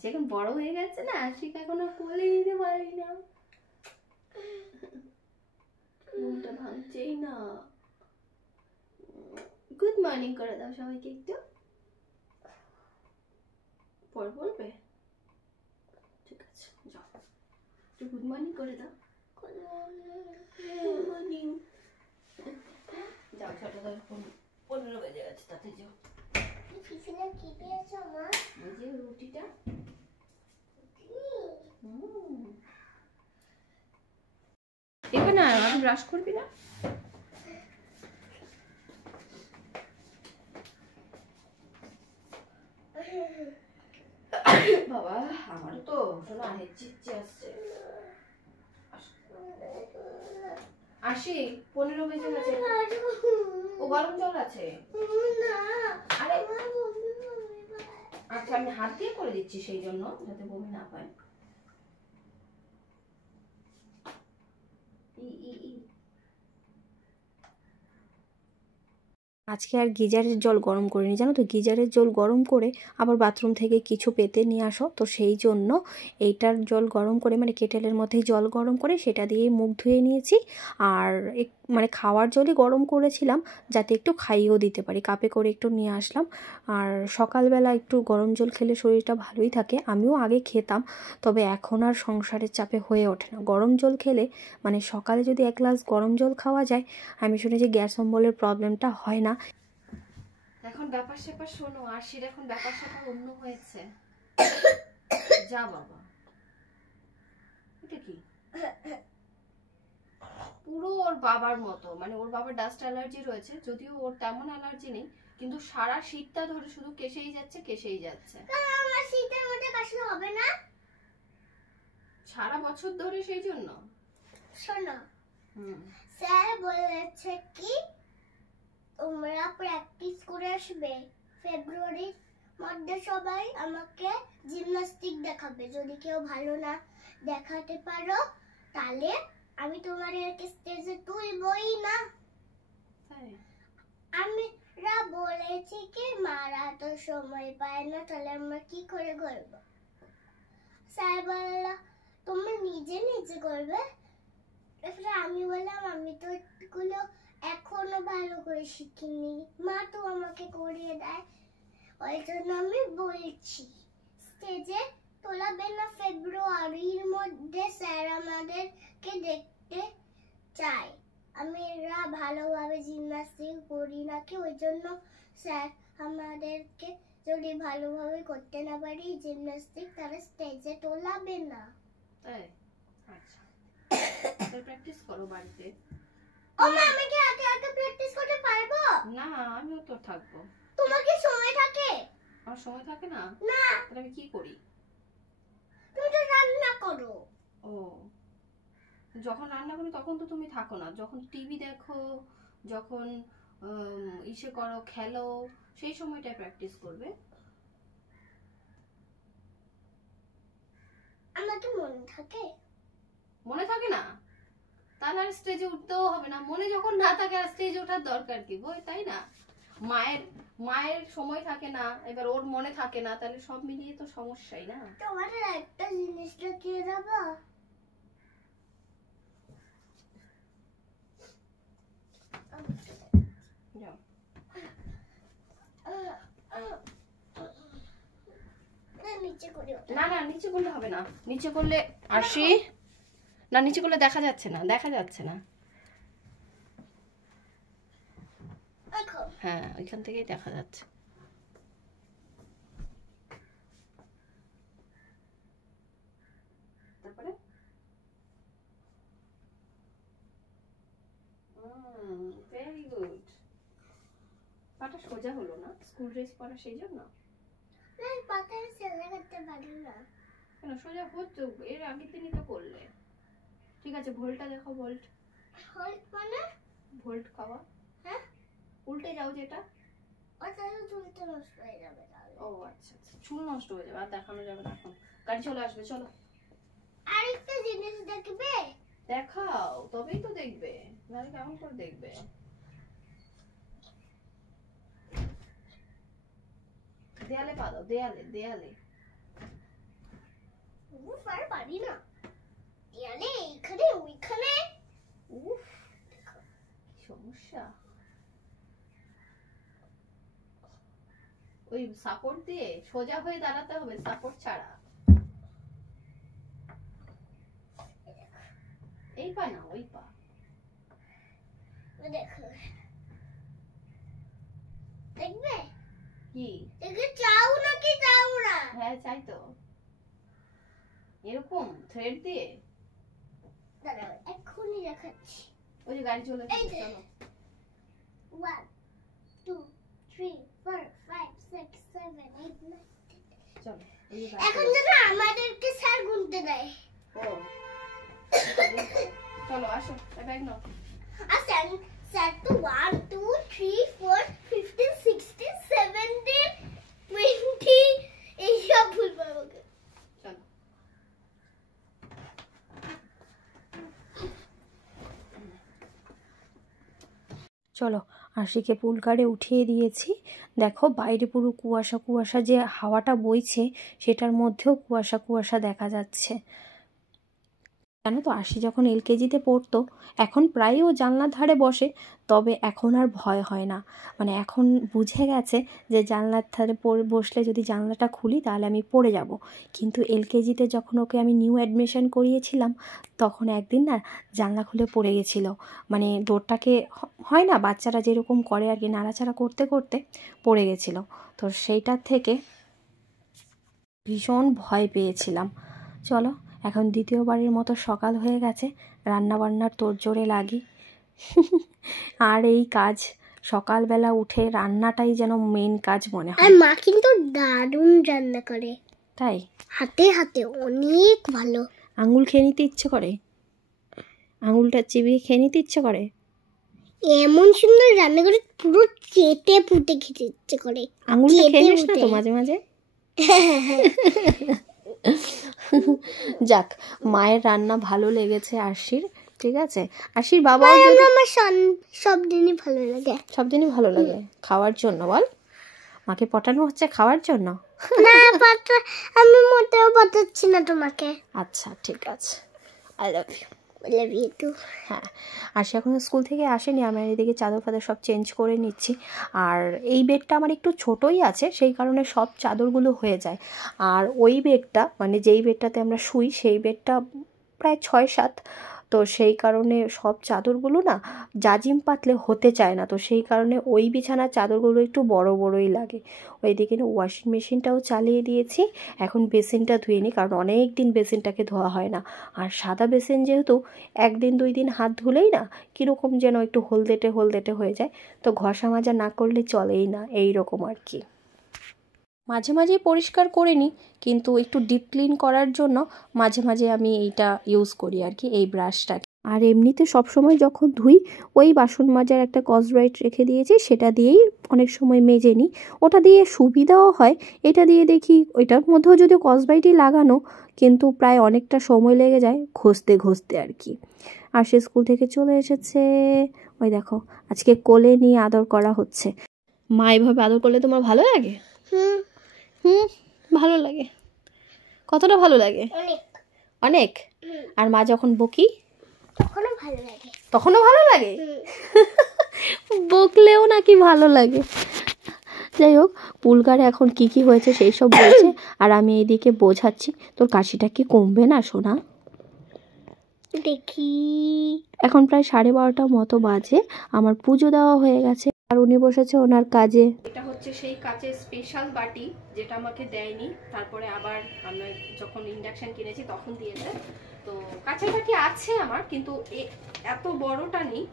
আশি এখন বড় হয়ে গেছে না, আশিকে এখন আর কোলে নিতে পারি না, ঘুমটা ভাঙছেই না। গুড মর্নিং করে দাও সবাইকে, একটু পরে বলবে, ঠিক আছে যাও একটু গুড মর্নিং করে দাও। Good morning. যাও ছোট দাও, 15 বেজে গেছে, তাতে যাও। টিফিনে কি পেয়েছো মা? ওই যে রুটিটা। এবার না আমি ব্রাশ করবি না? বাবা আমারও তো শোনো হেঁচে আসছে। 15 বেজে গেছে। ও গরম জল আছে? আরে আচ্ছা আমি হাত দিয়ে করে দিচ্ছি সেই জন্য, যাতে বমি না পায়। আজকে আর গিজারের জল গরম করিনি, জানো তো, গিজারের জল গরম করে আবার বাথরুম থেকে কিছু পেতে নিয়ে আসো, তো সেই জন্য এইটার জল গরম করে মানে কেটেলের মধ্যেই জল গরম করে সেটা দিয়েই মুখ ধুয়ে নিয়েছি। আর মানে খাওয়ার জলই গরম করেছিলাম যাতে একটু খাইয়েও দিতে পারি, কাপে করে একটু নিয়ে আসলাম। আর সকালবেলা একটু গরম জল খেলে শরীরটা ভালোই থাকে, আমিও আগে খেতাম, তবে এখন আর সংসারের চাপে হয়ে ওঠে না। গরম জল খেলে মানে সকালে যদি 1 গ্লাস গরম জল খাওয়া যায়, আমি শুনেছি গ্যাস অম্বলের প্রবলেমটা হয় না। এখন ব্যাপার স্যাপার শোনো, আশির এখন ব্যাপার স্যাপার অন্য হয়েছে। যা বাবা, এটা কি পুরো ওর বাবার মতো, মানে ওর বাবার ডাস্ট অ্যালার্জি রয়েছে, যদিও ওর তেমন অ্যালার্জি নেই, কিন্তু সারা শীতটা ধরে শুধু কেশেই যাচ্ছে কেশেই যাচ্ছে। আমার শীতের মধ্যে কাশলে হবে না সারা বছর ধরে, সেই জন্য। শোনো, স্যার বলেছে কি তোমরা প্র্যাকটিস করে আসবে ফেব্রুয়ারির মধ্যে, সবাই আমাকে জিমন্যাস্টিক দেখাবে। যদি কেউ ভালো না দেখাতে পারো তাহলে আমি তোমাদেরকে স্টেজে তুলবই না। আমরা বলেছি কি মারা তো সময় পায় না, তাহলে আমরা কি করে করবো? স্যার বলল তোমরা নিজে নিজে করবে। আমি বললাম আমি তো এগুলো এখনো ভালো করে শিখিনি, মা তো আমাকে করিয়ে দেয়, ওই জন্য আমি বলছি স্টেজে তোলাবে না। ফেব্রুয়ারির মধ্যে স্যার আমাদেরকে দেখতে চায় আমরা ভালোভাবে জিমন্যাস্টিক করি নাকি, ওই জন্য স্যার আমাদেরকে যদি ভালোভাবে করতে না পারি জিমন্যাস্টিক, তাহলে স্টেজে তোলাবে না। তাই? আচ্ছা, প্র্যাকটিস করো বাড়িতে। ও মা, আমি কি একা একা প্র্যাকটিস করতে পারবো? না, আমিও তো থাকবো। তোমার কি সময় থাকে? আমার সময় থাকে না। না, তাহলে আমি কি করি? তুমি তো রান্না করো। ও, যখন রান্না করি তখন তো তুমি থাকো না, যখন টিভি দেখো, যখন ইসে করো, খেলো, সেই সময়টায় প্র্যাকটিস করবে। আমার কি মনে থাকে? মনে থাকে না, তাহলে আর স্টেজে উঠতেও হবে না। মনে যখন না থাকে আর স্টেজে ওঠার দরকার কি বই, তাই না? মায়ের সময় থাকে না, এবার ওর মনে থাকে না, তাহলে সব মিলিয়ে তো সমস্যাই না। তোমাদের একটা জিনিস দেখিয়ে দেবো। না না, নিচে করলে হবে না, নিচে করলে আসি না, নিচে করলে দেখা যাচ্ছে না, দেখা যাচ্ছে না। হ্যাঁ, ওইখান থেকেই দেখা যাচ্ছে। তারপরে ভেরি গুড। পাটা সোজা হলো না, স্কুল ড্রেস পরা সেই জন্য। পাতা সোজা করতে পারি না। কেন সোজা হচ্ছে? এর আগের দিনই তো করলে। ঠিক আছে, ভোল্টটা দেখো। ভোল্ট মানে ভোল্ট খাওয়া। হ্যাঁ, উল্টে যাও যেটা, ওটা চুলটা নষ্ট হয়ে যাবে তাহলে। ও আচ্ছা আচ্ছা, চুল নষ্ট হয়ে যাবে, আর দেখানো যাবে না এখন। গাড়ি চলে আসবে, চলো। আরেকটা জিনিস দেখবে? দেখাও, তবেই তো দেখবে, নাহলে কেমন করে দেখবে? দেয়ালে পা দাও, দেয়ালে দেয়ালে। পারি না। দেয়ালে এইখানে ওইখানে। উফ, কি সমস্যা। ওই সাপোর্ট দিয়ে সোজা হয়ে দাঁড়াতে হবে, সাপোর্ট ছাড়া। এই পা না ওই পা। দেখো, দেখবে কি দেখে চাও নাকি চাও না? হ্যাঁ চাই তো। এরকম থ্রেড দিয়ে। দাঁড়াও এক্ষুনি দেখাচ্ছি। ওই যে গাড়ি চলে এই এসেছে, যে। চলো। 1 2 3 4 5 6 7 8 9। চলো এই যে গাড়ি এখন চলে- যেন আমাদেরকে স্যার গুনতে দেয়। ও চলো আসো, ব্যাগ নাও। আর স্যার তো 1 2 3 4 15 16 17 20 এইসব ভুলবো আমাকে। চলো। চলো আশিকে পুল কারে উঠিয়ে দিয়েছি। দেখো বাইরে পুরো কুয়াশা কুয়াশা, যে হাওয়াটা বইছে সেটার মধ্যেও কুয়াশা কুয়াশা দেখা যাচ্ছে। জানো তো আশি যখন এলকেজিতে পড়তো, এখন প্রায়ই ও জানলার ধারে বসে, তবে এখন আর ভয় হয় না। মানে এখন বুঝে গেছে যে জানলার ধারে বসলে যদি জানলাটা খুলি তাহলে আমি পড়ে যাব। কিন্তু এলকেজিতে যখন ওকে আমি নিউ অ্যাডমিশন করিয়েছিলাম, তখন একদিন না জানলা খুলে পড়ে গেছিলো। মানে ডোরটাকে হয় না বাচ্চারা যেরকম করে আর কি, নাড়াচাড়া করতে করতে পড়ে গেছিলো। তো সেইটার থেকে ভীষণ ভয় পেয়েছিলাম। চলো এখন দ্বিতীয়বারের মতো সকাল হয়ে গেছে, রান্নাবান্নার তোড়জোড়ে লাগি। আর এই কাজ সকালবেলা উঠে রান্নাটাই যেন মেন কাজ মনে আর হয়। মা কিন্তু দারুণ রান্না করে, তাই হাতে হাতে অনেক ভালো। আঙুল খেয়ে নিতে ইচ্ছে করে, আঙুলটা চিবিয়ে খেয়ে নিতে ইচ্ছে করে। এমন সুন্দর রান্না করে পুরো চেটে পুটে খেতে ইচ্ছে করে। আঙুলটা খেয়ে নিস না তো চেটে মাঝে মাঝে। যাক, মায়ের রান্না ভালো লেগেছে আশির, ঠিক আছে। আশির বাবাও যদি আমার সব দিনই ভালো লাগে। সব দিনই ভালো লাগে খাওয়ার জন্য। বল, মাকে পটানো হচ্ছে খাওয়ার জন্য? না পাতা, আমি মোটেও পাঠাচ্ছি না তোমাকে। আচ্ছা ঠিক আছে, I love you. Love you too. হ্যাঁ, আশি এখন স্কুল থেকে আসেনি, আমি এদিকে চাদর ফাদর সব চেঞ্জ করে নিচ্ছি। আর এই বেডটা আমার একটু ছোটোই আছে, সেই কারণে সব চাদরগুলো হয়ে যায়। আর ওই বেডটা মানে যেই বেডটাতে আমরা শুই সেই বেডটা প্রায় 6-7, তো সেই কারণে সব চাদরগুলো না জাজিম পাতলে হতে চায় না, তো সেই কারণে ওই বিছানার চাদরগুলো একটু বড় বড়ই লাগে। ওইদিকে ওয়াশিং মেশিনটাও চালিয়ে দিয়েছি, এখন বেসিনটা ধুয়ে নিই, কারণ অনেক দিন বেসিনটাকে ধোয়া হয় না। আর সাদা বেসিন যেহেতু 1 দিন 2 দিন হাত ধুলেই না কীরকম যেন একটু হলদেটে হলদেটে হয়ে যায়, তো ঘষা মাজা না করলে চলেই না, এই রকম আর কি। মাঝে মাঝে পরিষ্কার করে নিই, কিন্তু একটু ডিপ ক্লিন করার জন্য মাঝে মাঝে আমি এইটা ইউজ করি আর কি, এই ব্রাশটাকে। আর এমনিতে সবসময় যখন ধুই ওই বাসন মাজার একটা কসব্রাইট রেখে দিয়েছি, সেটা দিয়েই অনেক সময় মেজে নিই। ওটা দিয়ে সুবিধাও হয়, এটা দিয়ে দেখি ওইটার মধ্যেও যদি কসব্রাইটই লাগানো, কিন্তু প্রায় অনেকটা সময় লেগে যায় ঘষতে ঘষতে আর কি। আর সে স্কুল থেকে চলে এসেছে, ওই দেখো আজকে কোলে নিয়ে আদর করা হচ্ছে। মা এভাবে আদর করলে তোমার ভালো লাগে? হুম, ভালো লাগে। কতটা ভালো লাগে? অনেক অনেক। আর মা যখন বকি তখনও ভালো লাগে। তখনও ভালো লাগে? বকলেও নাকি ভালো লাগে। যাই হোক, পুলকারে এখন কি কি হয়েছে সেই সব বলছে, আর আমি এইদিকে বোঝাচ্ছি তোর কাশিটা কি কমবে না সোনা? দেখি এখন প্রায় 12:30 মতো বাজে, আমার পুজো দেওয়া হয়ে গেছে আর উনি বসেছে ওনার কাজে। এটা হচ্ছে সেই কাচের স্পেশাল বাটি যেটা আমাকে দেয়নি, তারপরে আবার আমরা যখন ইন্ডাকশন কিনেছি তখন দিয়েছে। তো কাচের বাটি আছে আমার, কিন্তু এত বড়টা নেই।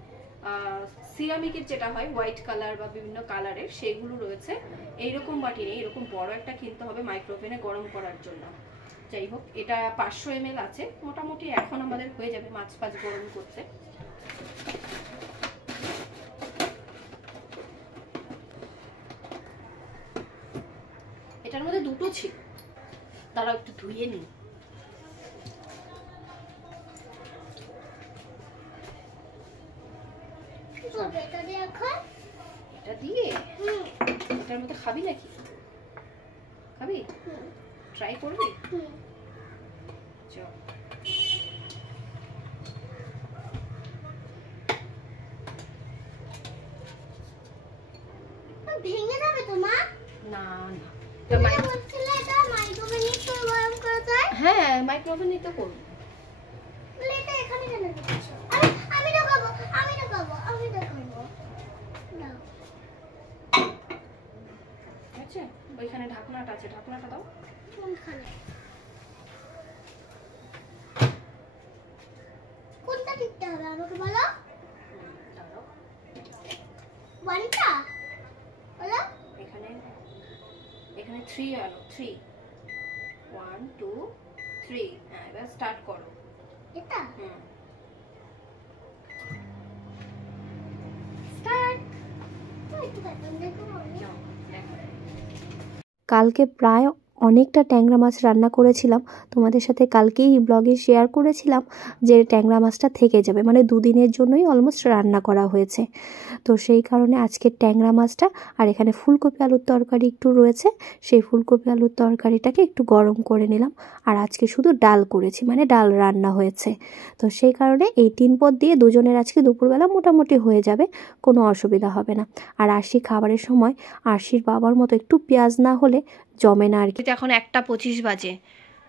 সিরামিকের যেটা হয় হোয়াইট কালার বা বিভিন্ন কালারের সেগুলো রয়েছে, এইরকম বাটি নেই। এরকম বড় একটা কিনতে হবে মাইক্রোওভেনে গরম করার জন্য। যাই হোক, এটা 500 ml আছে, মোটামুটি এখন আমাদের হয়ে যাবে মাছ ফাছ গরম করতে। এটার মধ্যে দুটো ছিল, তারা একটু ধুয়ে নিই। এটা দিয়ে এটার মধ্যে খাবি নাকি? খাবি? ট্রাই করবি? চল ভেঙে যাবে তো মা। না না তুমি বলছিলে এটা মাইক্রোওভেনে তো গরম করা যায়। হ্যাঁ মাইক্রোওভেনে তো করব। বলে এটা এখানে কেন দিচ্ছ? আমি ঢোকাবো, আমি ঢোকাবো, আমি ঢোকাবো। দাও। আচ্ছা ওইখানে ঢাকনাটা আছে, ঢাকনাটা দাও। কোনখানে? কোনটা টিপতে হবে আমাকে বলো। দাঁড়াও ওয়ানটা বলো। এখানে এখানে 3 আনো, 3 1 2 3। হ্যাঁ এবার স্টার্ট করো। এটা হুম স্টার্ট। তুমি একটু বাটন দেখো। নাও দেখো। কালকে প্রায় অনেকটা ট্যাংরা মাছ রান্না করেছিলাম, তোমাদের সাথে কালকেই ব্লগে শেয়ার করেছিলাম যে ট্যাংরা মাছটা থেকে যাবে, মানে দুদিনের জন্যই অলমোস্ট রান্না করা হয়েছে। তো সেই কারণে আজকে ট্যাংরা মাছটা আর এখানে ফুলকপি আলুর তরকারি একটু রয়েছে, সেই ফুলকপি আলুর তরকারিটাকে একটু গরম করে নিলাম। আর আজকে শুধু ডাল করেছি, মানে ডাল রান্না হয়েছে। তো সেই কারণে এই 3 পদ দিয়ে দুজনের আজকে দুপুরবেলা মোটামুটি হয়ে যাবে, কোনো অসুবিধা হবে না। আর আরশি খাবারের সময় আরশির বাবার মতো একটু পেঁয়াজ না হলে জমে না আর কি। এখন 1:25 বাজে,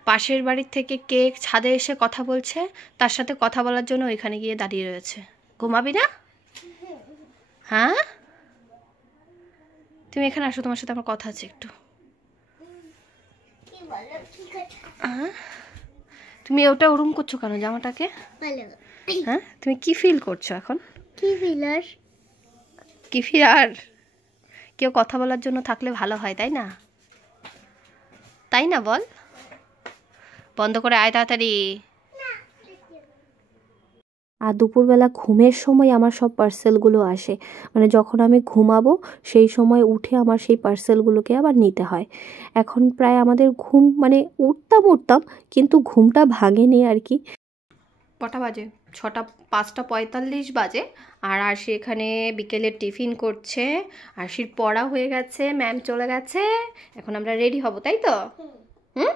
পাশের বাড়ির থেকে কে ছাদে এসে কথা বলছে, তার সাথে কথা বলার জন্য ওইখানে গিয়ে দাঁড়িয়ে রয়েছে। ঘুমাবি না? হ্যাঁ তুমি এখানে আসো, তোমার সাথে আমার কথা আছে একটু। কি বলো? ঠিক আছে তুমি ওটা ওরম করছো কেন জামাটাকে? বলো। হ্যাঁ তুমি কি ফিল করছো এখন? কি ফিলার? কি ফিল? আর কেউ কথা বলার জন্য থাকলে ভালো হয়, তাই না? তাই না বল? বন্ধ করে আয় তাড়াতাড়ি। আর দুপুরবেলা ঘুমের সময় আমার সব পার্সেলগুলো আসে, মানে যখন আমি ঘুমাবো সেই সময় উঠে আমার সেই পার্সেলগুলোকে আবার নিতে হয়। এখন প্রায় আমাদের ঘুম, মানে উঠতাম কিন্তু ঘুমটা ভাঙেনি আর কি। কটা বাজে? 5:45 বাজে। আর আরশি এখানে বিকেলের টিফিন করছে, আরশির পড়া হয়ে গেছে, ম্যাম চলে গেছে, এখন আমরা রেডি হব, তাই তো? হুম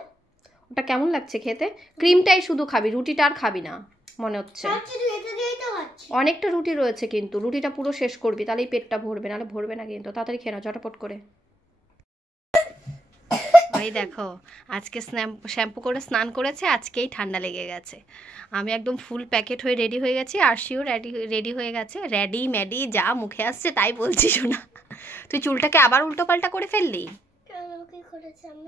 ওটা কেমন লাগছে খেতে? ক্রিমটাই শুধু খাবি, রুটিটা আর খাবি না মনে হচ্ছে। অনেকটা রুটি রয়েছে কিন্তু রুটিটা পুরো শেষ করবি, তাহলেই পেটটা ভরবে, নাহলে ভরবে না কিন্তু। তাড়াতাড়ি খেয়ে নাও ঝটপট করে। ওই দেখো আজকে শ্যাম্পু করে স্নান করেছে, আজকেই ঠান্ডা লেগে গেছে। আমি একদম ফুল প্যাকেট হয়ে রেডি হয়ে গেছি, আরশিও রেডি হয়ে গেছে। রেডি ম্যাডি যা মুখে আসছে তাই বলছি শোনা। তুই চুলটাকে আবার উল্টো পাল্টা করে ফেললি,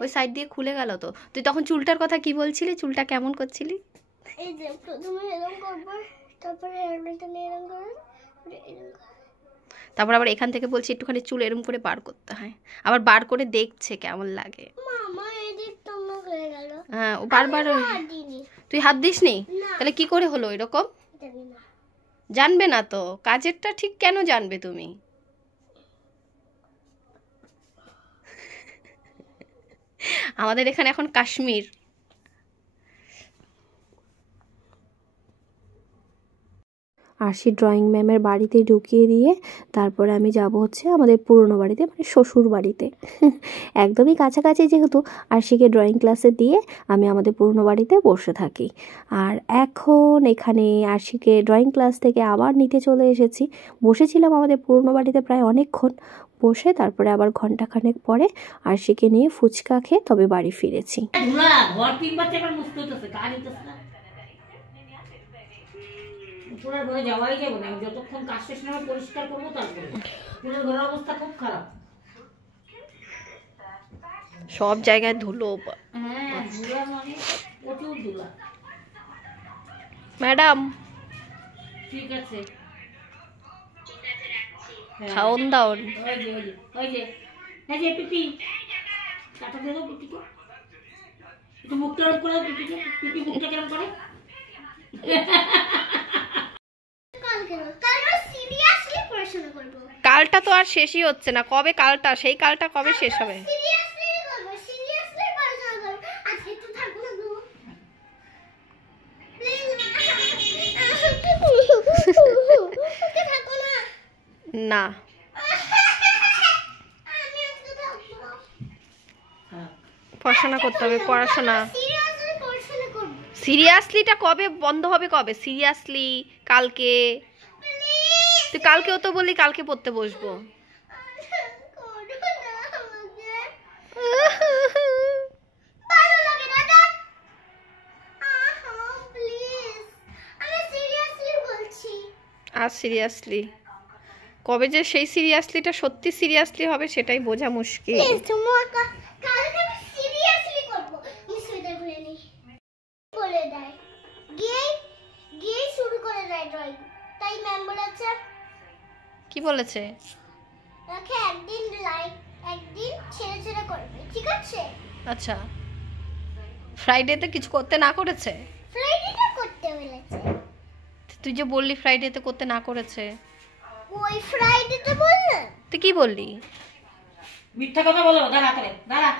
ওই সাইড দিয়ে খুলে গেল তো। তুই তখন চুলটার কথা কি বলছিলি? চুলটা কেমন করছিলি? এই যে প্রথমে এরকম করব, তারপরে হেয়ারব্যান্ডটা নিয়ে এরকম করব, তারপর আবার এখান থেকে বলছি একটুখানি চুল এরম করে বার করতে হয়, আবার বার করে দেখছে কেমন লাগে। মামা এদিক তো হয়ে গেল। হ্যাঁ ও বারবার। তুই হাত দিসনি? তাহলে কি করে হলো এরকম? জানবে না তো, কাজেরটা ঠিক কেন জানবে তুমি? আমাদের এখানে এখন কাশ্মীর। আরশি ড্রয়িং ম্যামের বাড়িতে ঢুকিয়ে দিয়ে তারপরে আমি যাব হচ্ছে আমাদের পুরনো বাড়িতে, মানে শ্বশুর বাড়িতে। একদমই কাছাকাছি যেহেতু, আরশিকে ড্রয়িং ক্লাসে দিয়ে আমি আমাদের পুরনো বাড়িতে বসে থাকি। আর এখন এখানে আরশিকে ড্রয়িং ক্লাস থেকে আবার নিতে চলে এসেছি। বসেছিলাম আমাদের পুরনো বাড়িতে প্রায় অনেকক্ষণ, বসে তারপরে আবার ঘন্টাখানেক পরে আরশিকে নিয়ে ফুচকা খেয়ে তবে বাড়ি ফিরেছি। পুরো ঘরে যাওয়াই যাবে না, যতক্ষণ কাজ শেষ না হবে পরিষ্কার করবো তারপরে। পুরো ঘরের অবস্থা খুব খারাপ, সব জায়গায় ধুলো। হ্যাঁ ধুলা মানে প্রচুর ধুলা। ম্যাডাম ঠিক আছে খাওন দাওন। ওই যে ওই যে এই যে পিপি কাটা দিয়ে দাও পিপিকে, একটু মুখটা ওরকম করে পিপিকে, পিপি মুখটা কেমন করে। কালটা তো আর শেষই হচ্ছে না, কবে কালটা, সেই কালটা কবে শেষ হবে? না পড়াশোনা করতে হবে, পড়াশোনা সিরিয়াসলিটা কবে বন্ধ হবে, কবে সিরিয়াসলি? কালকে? তুই কালকেও তো বললি কালকে পড়তে বসবো। ভালো লাগে না দেখ। প্লিজ, আমি সিরিয়াসলি বলছি। আর সিরিয়াসলি কবে যে সেই সিরিয়াসলিটা সত্যি সিরিয়াসলি হবে সেটাই বোঝা মুশকিল। প্লিজ তোমার কালকে আমি সিরিয়াসলি করব। এই সোয়েটার পরে নি বলে দেয়, গিয়ে শুরু করে দেয় ড্রয়িং। তাই ম্যাম বলেছে কি বলেছে? ওকে একদিন ছেড়ে ছেড়ে করবে, ঠিক আছে? আচ্ছা, ফ্রাইডেতে কিছু করতে না করেছে? ফ্রাইডেটা করতে বলেছে। তুই যে বললি ফ্রাইডেতে করতে না করেছে। ওই ফ্রাইডেতে বললেন? তুই কি বললি? মিথ্যা কথা বলো, দাঁড়া করে দাঁড়া,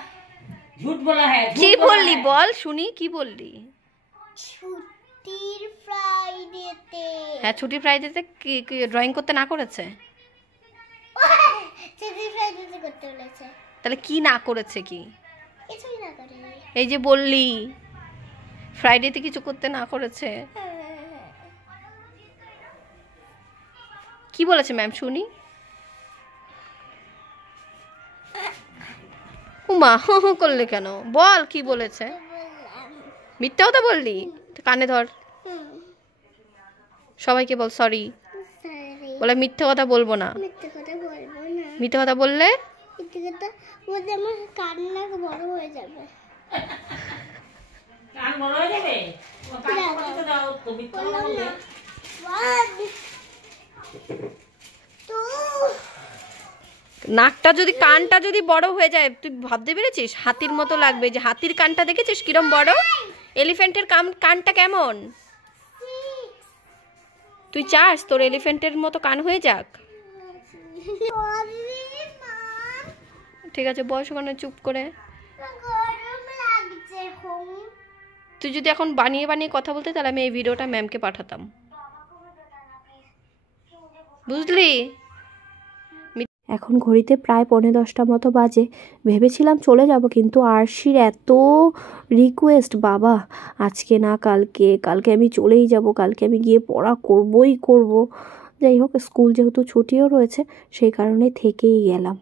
ঝুট বলা হ্যাঁ। কি বললি বল শুনি, কি বললি? ছুটির ফ্রাইডেতে। হ্যাঁ, ছুটির ফ্রাইডেতে কি ড্রয়িং করতে না করেছে? ছুটির ফ্রাইডেতে করতে বলেছে। তাহলে কি না করেছে? কি কিছুই না করে। এই যে বললি ফ্রাইডেতে কিছু করতে না করেছে, কি বলেছে ম্যাম শুনি? উমা হু করলে কেন? বল কি বলেছে। মিথ্যা কথা বললি? কানে ধর, সবাইকে বল সরি। বলে মিথ্যে কথা বলবো না। মিথ্যে কথা বলবো না। মিথ্যে কথা বললে মিথ্যে কথা বলতে আমার কান্না বড় হয়ে যাবে। কান বড় হয়ে যাবে? কান করতে দাও তো, মিথ্যা কথা বললে। তো নাকটা যদি, কানটা যদি বড় হয়ে যায়, তুই ভাবতে পেরেছিস হাতির মতো লাগবে। যে হাতির কানটা দেখেছিস কিরম বড়? এলিফ্যান্টের কানটা কেমন? তুই চাস তোর এলিফ্যান্টের মতো কান হয়ে যাক? ঠিক আছে, বয়স ওখানে চুপ করে। গরম লাগছে। তুই যদি এখন বানিয়ে বানিয়ে কথা বলতে, তাহলে আমি এই ভিডিওটা ম্যামকে পাঠাতাম, বুঝলি? এখন ঘড়িতে প্রায় 9:45 মতো বাজে। ভেবেছিলাম চলে যাব, কিন্তু আরশির এত রিকোয়েস্ট, বাবা আজকে না কালকে আমি চলেই যাব, কালকে আমি গিয়ে পড়া করবই করব। যাই হোক, স্কুল যেহেতু ছুটিও রয়েছে সেই কারণে থেকেই গেলাম।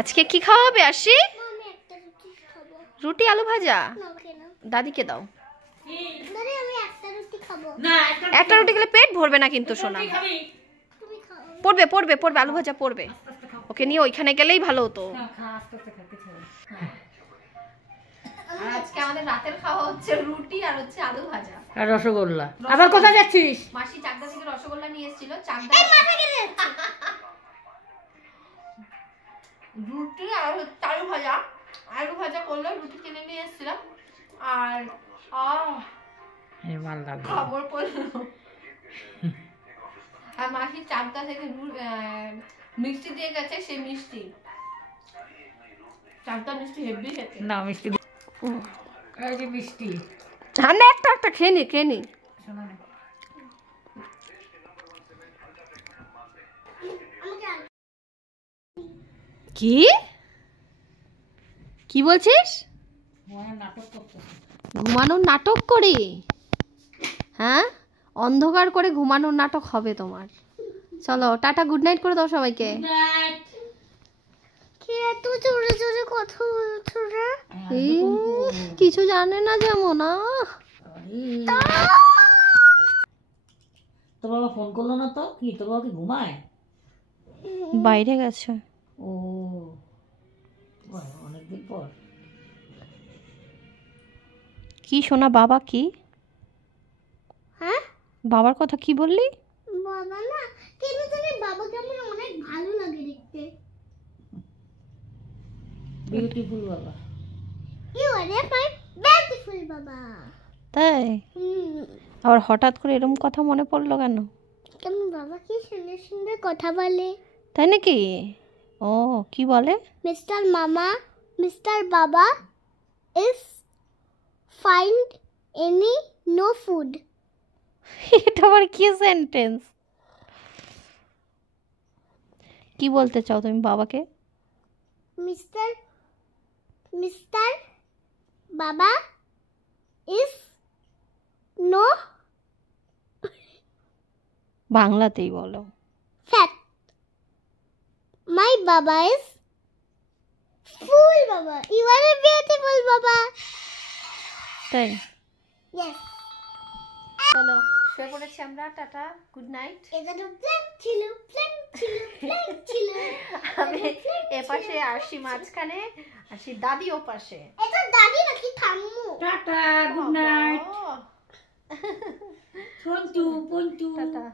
আজকে কি খাওয়া হবে আরশি? আমি একটা রুটি খাবো। রুটি আলু ভাজা? না কেন? দাদিকে দাও। দাদি আমি একটা রুটি খাবো। না, একটা রুটি খেলে পেট ভরবে না কিন্তু সোনা। খাবি? তুমি খাও। পড়বে আলু ভাজা পড়বে। ওকে নিয়ে ওইখানে গেলেই ভালো হতো। না, খা, আস্তে আস্তে খা, কিছু হবে না। আর আজকে আমাদের রাতের খাওয়া হচ্ছে রুটি আর হচ্ছে আলু ভাজা আর রসগোল্লা। আবার কোথায় যাচ্ছিস? মাসি চাকদা থেকে রসগোল্লা নিয়ে এসেছিল। চাকদা রুটি আর হচ্ছে আলু ভাজা করলো, রুটি কিনে নিয়ে এসেছিলাম। আর মাল লাগবে। খবর পড়লো আর মাসি চাকদা থেকে মিষ্টি দিয়ে গেছে। সেই মিষ্টি, চাকদা মিষ্টি হেভি খেতে। না, মিষ্টি এই যে মিষ্টি। হ্যাঁ না, একটা খেয়ে নি। শোনো না। কি বলছিস? নাটক করতেছে। ঘুমানোর নাটক করে? হ্যাঁ, অন্ধকার করে ঘুমানোর নাটক হবে তোমার। চলো টাটা, গুড নাইট করে দাও সবাইকে। কে এত জোরে জোরে কথা বলছো রে? এই, কিছু জানে না যেমন। তোর বাবা ফোন করলো না তো? কি তোর বাবা কি ঘুমায়? বাইরে গেছে। ও অনেকদিন পর। কি শোনা বাবা? কি হ্যাঁ, বাবার কথা কি বললি? বাবা না কেন জানি বাবাকে আমার অনেক ভালো লাগে দেখতে। বিউটিফুল বাবা। ইউ আর মাই বিউটিফুল বাবা। তাই? আবার হঠাৎ করে এরকম কথা মনে পড়লো কেন? কেমন বাবা কি সুন্দর সুন্দর কথা বলে। তাই নাকি? ও কি বলে? মিস্টার বাবা is find any no food. এটা আবার কি সেন্টেন্স? কি বলতে চাও তুমি বাবাকে? মিস্টার Baba is no বাংলাতেই বলো। fat. My Baba is full Baba. You are a beautiful Baba. তাই Yes. চলো শুয়ে পড়েছি আমরা, টাটা, গুড নাইট। এটা তো প্ল্যান ছিল, প্ল্যান ছিল, প্ল্যান ছিল। আমি এপাশে আসি মাঝখানে, আসি দাদি ও পাশে। এটা দাদি নাকি ঠাম্মু? Tata, good night. Panchu, Panchu. Tata.